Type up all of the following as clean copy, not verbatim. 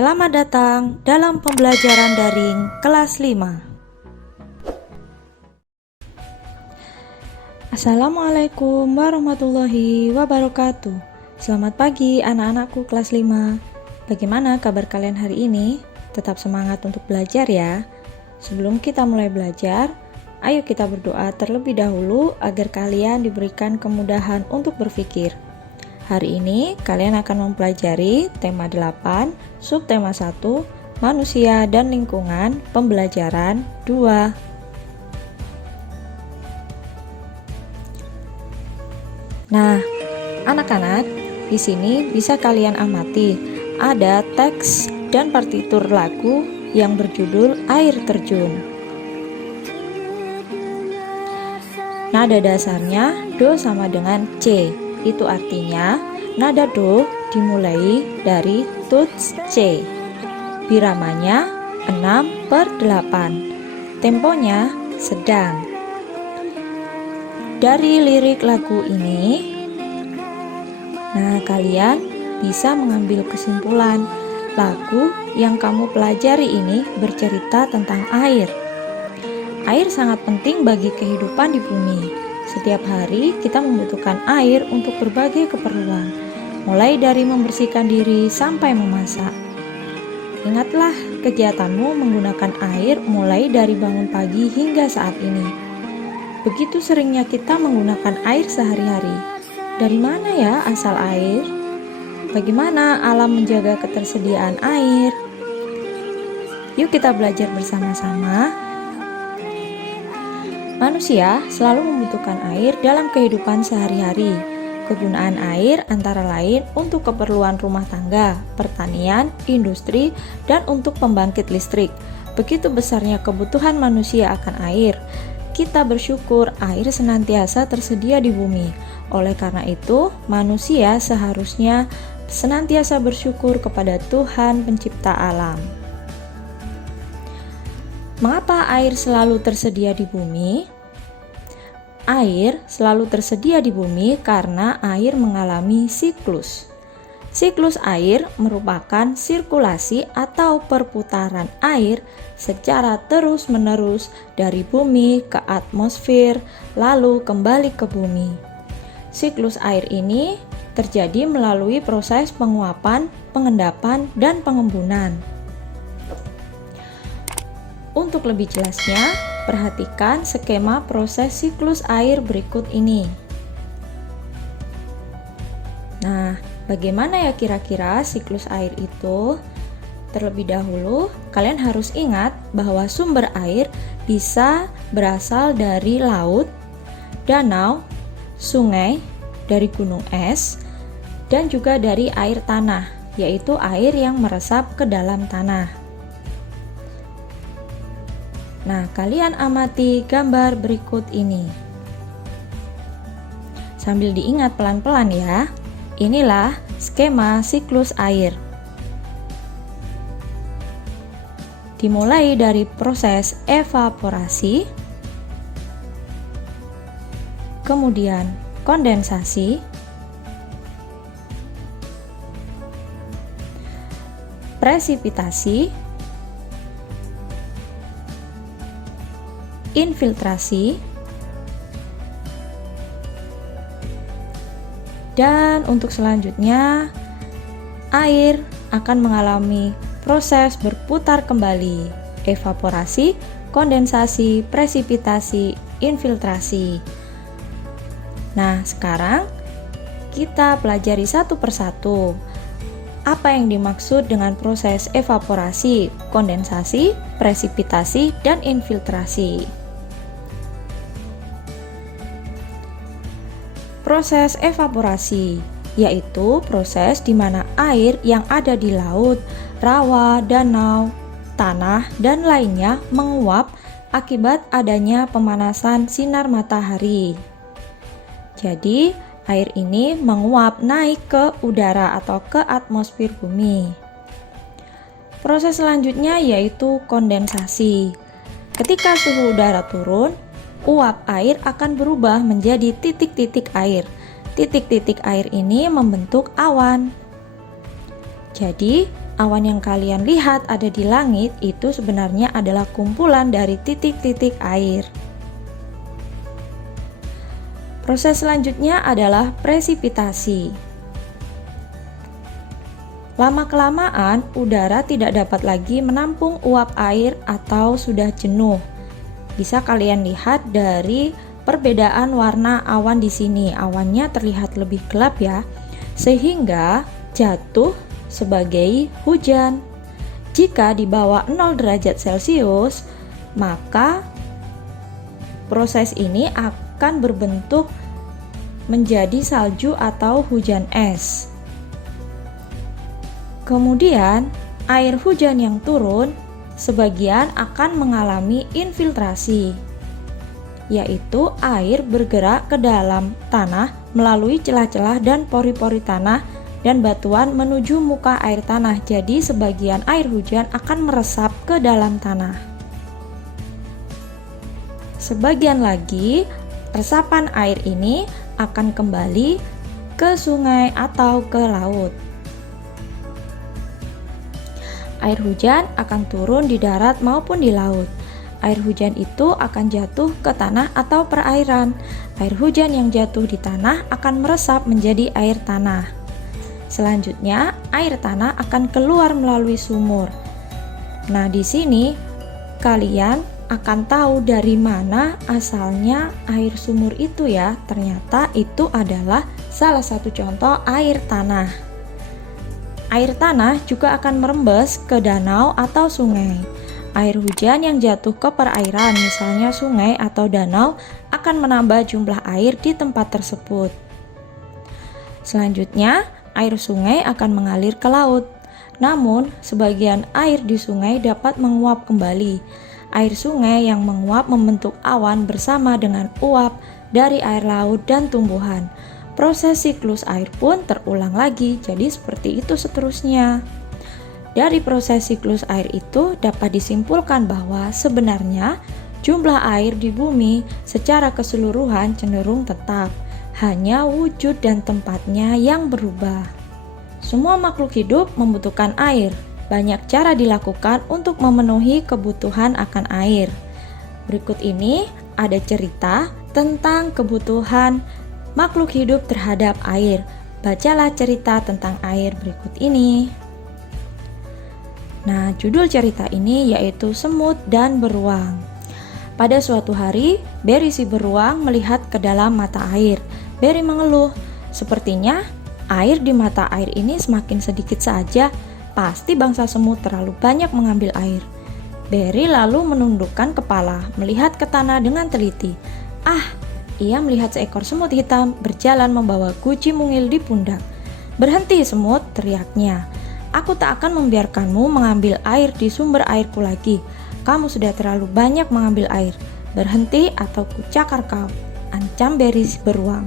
Selamat datang dalam pembelajaran daring kelas 5. Assalamualaikum warahmatullahi wabarakatuh. Selamat pagi anak-anakku kelas 5. Bagaimana kabar kalian hari ini? Tetap semangat untuk belajar ya. Sebelum kita mulai belajar, ayo kita berdoa terlebih dahulu agar kalian diberikan kemudahan untuk berpikir. Hari ini kalian akan mempelajari tema 8, subtema 1, manusia dan lingkungan, pembelajaran 2. Nah, anak-anak, di sini bisa kalian amati ada teks dan partitur lagu yang berjudul Air Terjun. Nada dasarnya Do sama dengan C. Itu artinya nada Do dimulai dari tuts C. Biramanya 6/8. Temponya sedang. Dari lirik lagu ini, kalian bisa mengambil kesimpulan. Lagu yang kamu pelajari ini bercerita tentang air. Air sangat penting bagi kehidupan di bumi. Setiap hari kita membutuhkan air untuk berbagai keperluan, mulai dari membersihkan diri sampai memasak. Ingatlah kegiatanmu menggunakan air mulai dari bangun pagi hingga saat ini. Begitu seringnya kita menggunakan air sehari-hari. Dari mana ya asal air? Bagaimana alam menjaga ketersediaan air? Yuk kita belajar bersama-sama. Manusia selalu membutuhkan air dalam kehidupan sehari-hari. Kegunaan air antara lain untuk keperluan rumah tangga, pertanian, industri, dan untuk pembangkit listrik. Begitu besarnya kebutuhan manusia akan air. Kita bersyukur air senantiasa tersedia di bumi. Oleh karena itu, manusia seharusnya senantiasa bersyukur kepada Tuhan Pencipta alam. Mengapa air selalu tersedia di bumi? Air selalu tersedia di bumi karena air mengalami siklus. Siklus air merupakan sirkulasi atau perputaran air secara terus-menerus dari bumi ke atmosfer, lalu kembali ke bumi. Siklus air ini terjadi melalui proses penguapan, pengendapan, dan pengembunan. Untuk lebih jelasnya, perhatikan skema proses siklus air berikut ini. Nah, bagaimana ya kira-kira siklus air itu? Terlebih dahulu, kalian harus ingat bahwa sumber air bisa berasal dari laut, danau, sungai, dari gunung es, dan juga dari air tanah, yaitu air yang meresap ke dalam tanah. Nah, kalian amati gambar berikut ini. Sambil diingat pelan-pelan ya. Inilah skema siklus air. Dimulai dari proses evaporasi, kemudian kondensasi, presipitasi, infiltrasi, dan untuk selanjutnya air akan mengalami proses berputar kembali, evaporasi, kondensasi, presipitasi, infiltrasi. Nah, sekarang kita pelajari satu persatu. Apa yang dimaksud dengan proses evaporasi, kondensasi, presipitasi, dan infiltrasi? Proses evaporasi yaitu proses di mana air yang ada di laut, rawa, danau, tanah, dan lainnya menguap akibat adanya pemanasan sinar matahari. Jadi, air ini menguap naik ke udara atau ke atmosfer bumi. Proses selanjutnya yaitu kondensasi. Ketika suhu udara turun, uap air akan berubah menjadi titik-titik air. Titik-titik air ini membentuk awan. Jadi, Awan yang kalian lihat ada di langit itu sebenarnya adalah kumpulan dari titik-titik air. Proses selanjutnya adalah presipitasi. Lama-kelamaan, udara tidak dapat lagi menampung uap air atau sudah jenuh. Bisa kalian lihat dari perbedaan warna awan di sini. Awannya terlihat lebih gelap ya, sehingga jatuh sebagai hujan. Jika di bawah 0 derajat Celcius, maka proses ini akan berbentuk menjadi salju atau hujan es. Kemudian, air hujan yang turun sebagian akan mengalami infiltrasi, yaitu air bergerak ke dalam tanah melalui celah-celah dan pori-pori tanah dan batuan menuju muka air tanah. Jadi sebagian air hujan akan meresap ke dalam tanah. Sebagian lagi, resapan air ini akan kembali ke sungai atau ke laut. Air hujan akan turun di darat maupun di laut. Air hujan itu akan jatuh ke tanah atau perairan. Air hujan yang jatuh di tanah akan meresap menjadi air tanah. Selanjutnya, air tanah akan keluar melalui sumur. Nah, di sini kalian akan tahu dari mana asalnya air sumur itu ya. Ternyata itu adalah salah satu contoh air tanah. Air tanah juga akan merembes ke danau atau sungai. Air hujan yang jatuh ke perairan, misalnya sungai atau danau, akan menambah jumlah air di tempat tersebut. Selanjutnya, air sungai akan mengalir ke laut. Namun, sebagian air di sungai dapat menguap kembali. Air sungai yang menguap membentuk awan bersama dengan uap dari air laut dan tumbuhan. Proses siklus air pun terulang lagi, jadi seperti itu seterusnya. Dari proses siklus air itu dapat disimpulkan bahwa sebenarnya jumlah air di bumi secara keseluruhan cenderung tetap. Hanya wujud dan tempatnya yang berubah. Semua makhluk hidup membutuhkan air. Banyak cara dilakukan untuk memenuhi kebutuhan akan air. Berikut ini ada cerita tentang kebutuhan makhluk hidup terhadap air. Bacalah cerita tentang air berikut ini. Nah, judul cerita ini yaitu Semut dan Beruang. Pada suatu hari, Beri si beruang melihat ke dalam mata air. Beri mengeluh, sepertinya air di mata air ini semakin sedikit saja. Pasti bangsa semut terlalu banyak mengambil air. Beri lalu menundukkan kepala, melihat ke tanah dengan teliti. Ia melihat seekor semut hitam berjalan membawa guci mungil di pundak. "Berhenti semut," teriaknya. "Aku tak akan membiarkanmu mengambil air di sumber airku lagi. Kamu sudah terlalu banyak mengambil air. Berhenti atau kucakar kau," ancam Beri si beruang.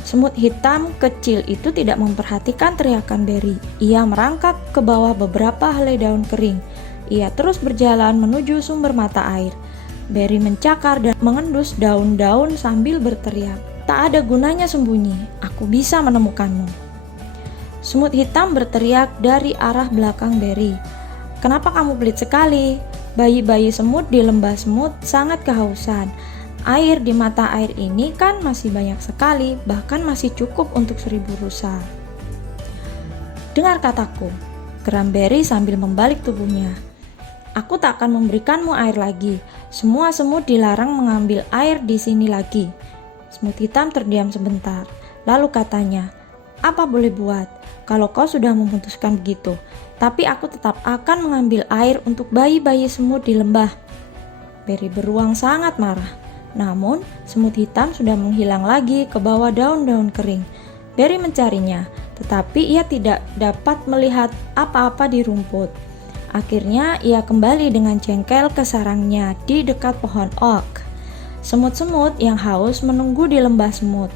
Semut hitam kecil itu tidak memperhatikan teriakan Beri. Ia merangkak ke bawah beberapa helai daun kering. Ia terus berjalan menuju sumber mata air. Beri mencakar dan mengendus daun-daun sambil berteriak, "Tak ada gunanya sembunyi, aku bisa menemukanmu." Semut hitam berteriak dari arah belakang Beri, "Kenapa kamu pelit sekali? Bayi-bayi semut di lembah semut sangat kehausan. Air di mata air ini kan masih banyak sekali, bahkan masih cukup untuk 1000 rusa." "Dengar kataku," geram Beri sambil membalik tubuhnya. "Aku tak akan memberikanmu air lagi. Semua semut dilarang mengambil air di sini lagi." Semut hitam terdiam sebentar, lalu katanya, "Apa boleh buat? Kalau kau sudah memutuskan begitu, tapi aku tetap akan mengambil air untuk bayi-bayi semut di lembah." Beri beruang sangat marah. Namun, semut hitam sudah menghilang lagi ke bawah daun-daun kering. Beri mencarinya, tetapi ia tidak dapat melihat apa-apa di rumput. Akhirnya, ia kembali dengan jengkel ke sarangnya di dekat pohon oak. Semut-semut yang haus menunggu di lembah semut.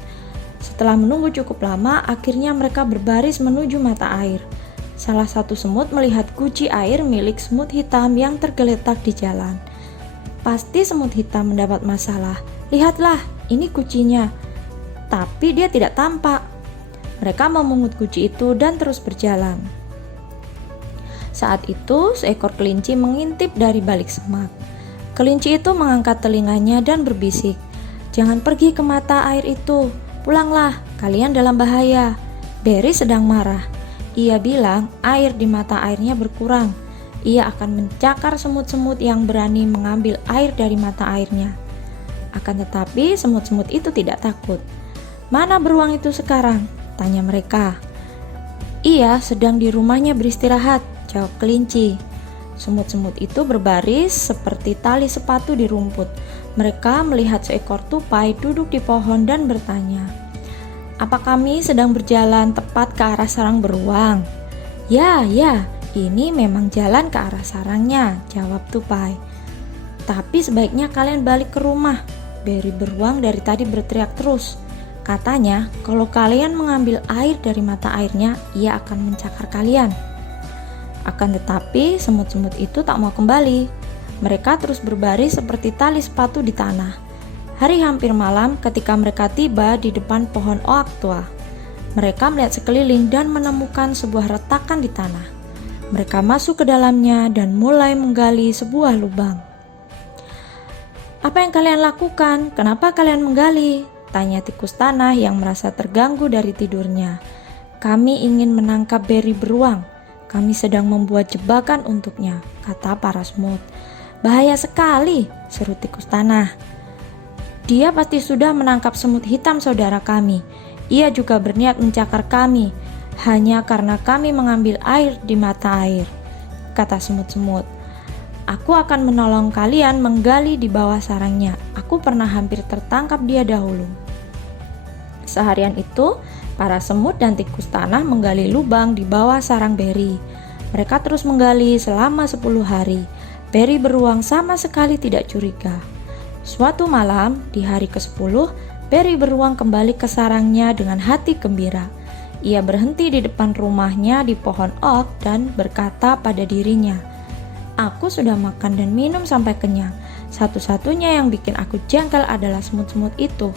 Setelah menunggu cukup lama, akhirnya mereka berbaris menuju mata air. Salah satu semut melihat guci air milik semut hitam yang tergeletak di jalan. Pasti semut hitam mendapat masalah. "Lihatlah, ini kucinya." Tapi dia tidak tampak. Mereka memungut guci itu dan terus berjalan. Saat itu seekor kelinci mengintip dari balik semak. Kelinci itu mengangkat telinganya dan berbisik, "Jangan pergi ke mata air itu, pulanglah, kalian dalam bahaya." Berry sedang marah. Ia bilang air di mata airnya berkurang. Ia akan mencakar semut-semut yang berani mengambil air dari mata airnya. Akan tetapi semut-semut itu tidak takut. "Mana beruang itu sekarang?" tanya mereka. "Ia sedang di rumahnya beristirahat," jawab kelinci. Semut-semut itu berbaris seperti tali sepatu di rumput. Mereka melihat seekor tupai duduk di pohon dan bertanya, "Apa kami sedang berjalan tepat ke arah sarang beruang?" Ya, ini memang jalan ke arah sarangnya," jawab tupai. "Tapi sebaiknya kalian balik ke rumah." Berry beruang dari tadi berteriak terus. Katanya, kalau kalian mengambil air dari mata airnya, ia akan mencakar kalian. Akan tetapi, semut-semut itu tak mau kembali. Mereka terus berbaris seperti tali sepatu di tanah. Hari hampir malam ketika mereka tiba di depan pohon oak tua. Mereka melihat sekeliling dan menemukan sebuah retakan di tanah. Mereka masuk ke dalamnya dan mulai menggali sebuah lubang. "Apa yang kalian lakukan? Kenapa kalian menggali?" tanya tikus tanah yang merasa terganggu dari tidurnya. "Kami ingin menangkap Berry beruang. Kami sedang membuat jebakan untuknya," kata para semut. "Bahaya sekali," seru tikus tanah. "Dia pasti sudah menangkap semut hitam saudara kami. Ia juga berniat mencakar kami, hanya karena kami mengambil air di mata air," kata semut-semut. "Aku akan menolong kalian menggali di bawah sarangnya. Aku pernah hampir tertangkap dia dahulu." Seharian itu, para semut dan tikus tanah menggali lubang di bawah sarang Berry. Mereka terus menggali selama 10 hari. Berry beruang sama sekali tidak curiga. Suatu malam, di hari ke-10, Berry beruang kembali ke sarangnya dengan hati gembira. Ia berhenti di depan rumahnya di pohon oak dan berkata pada dirinya, "Aku sudah makan dan minum sampai kenyang. Satu-satunya yang bikin aku jengkel adalah semut-semut itu.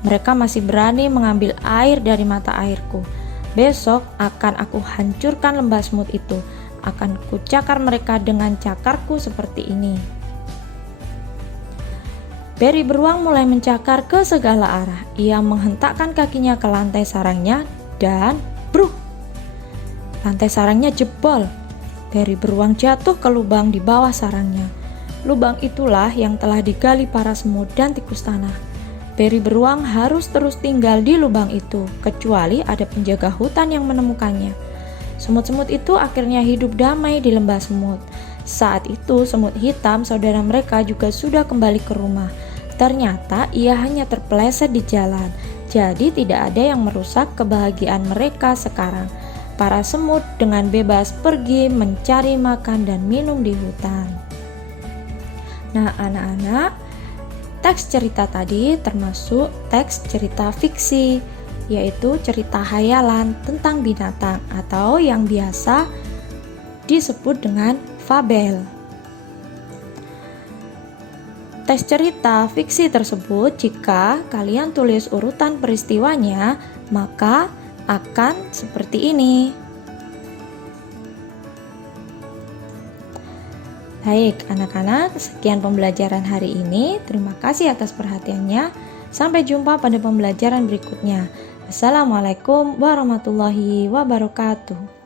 Mereka masih berani mengambil air dari mata airku. Besok akan aku hancurkan lembah semut itu. Akan kucakar mereka dengan cakarku seperti ini." Berry beruang mulai mencakar ke segala arah. Ia menghentakkan kakinya ke lantai sarangnya dan bruk! Lantai sarangnya jebol. Berry beruang jatuh ke lubang di bawah sarangnya. Lubang itulah yang telah digali para semut dan tikus tanah. Berry beruang harus terus tinggal di lubang itu, kecuali ada penjaga hutan yang menemukannya. Semut-semut itu akhirnya hidup damai di lembah semut. Saat itu semut hitam saudara mereka juga sudah kembali ke rumah. Ternyata ia hanya terpeleset di jalan, jadi tidak ada yang merusak kebahagiaan mereka sekarang. Para semut dengan bebas pergi mencari makan dan minum di hutan. Nah anak-anak, teks cerita tadi termasuk teks cerita fiksi, yaitu cerita hayalan tentang binatang atau yang biasa disebut dengan fabel. Teks cerita fiksi tersebut, jika kalian tulis urutan peristiwanya, maka akan seperti ini. Baik anak-anak, sekian pembelajaran hari ini. Terima kasih atas perhatiannya. Sampai jumpa pada pembelajaran berikutnya. Assalamualaikum warahmatullahi wabarakatuh.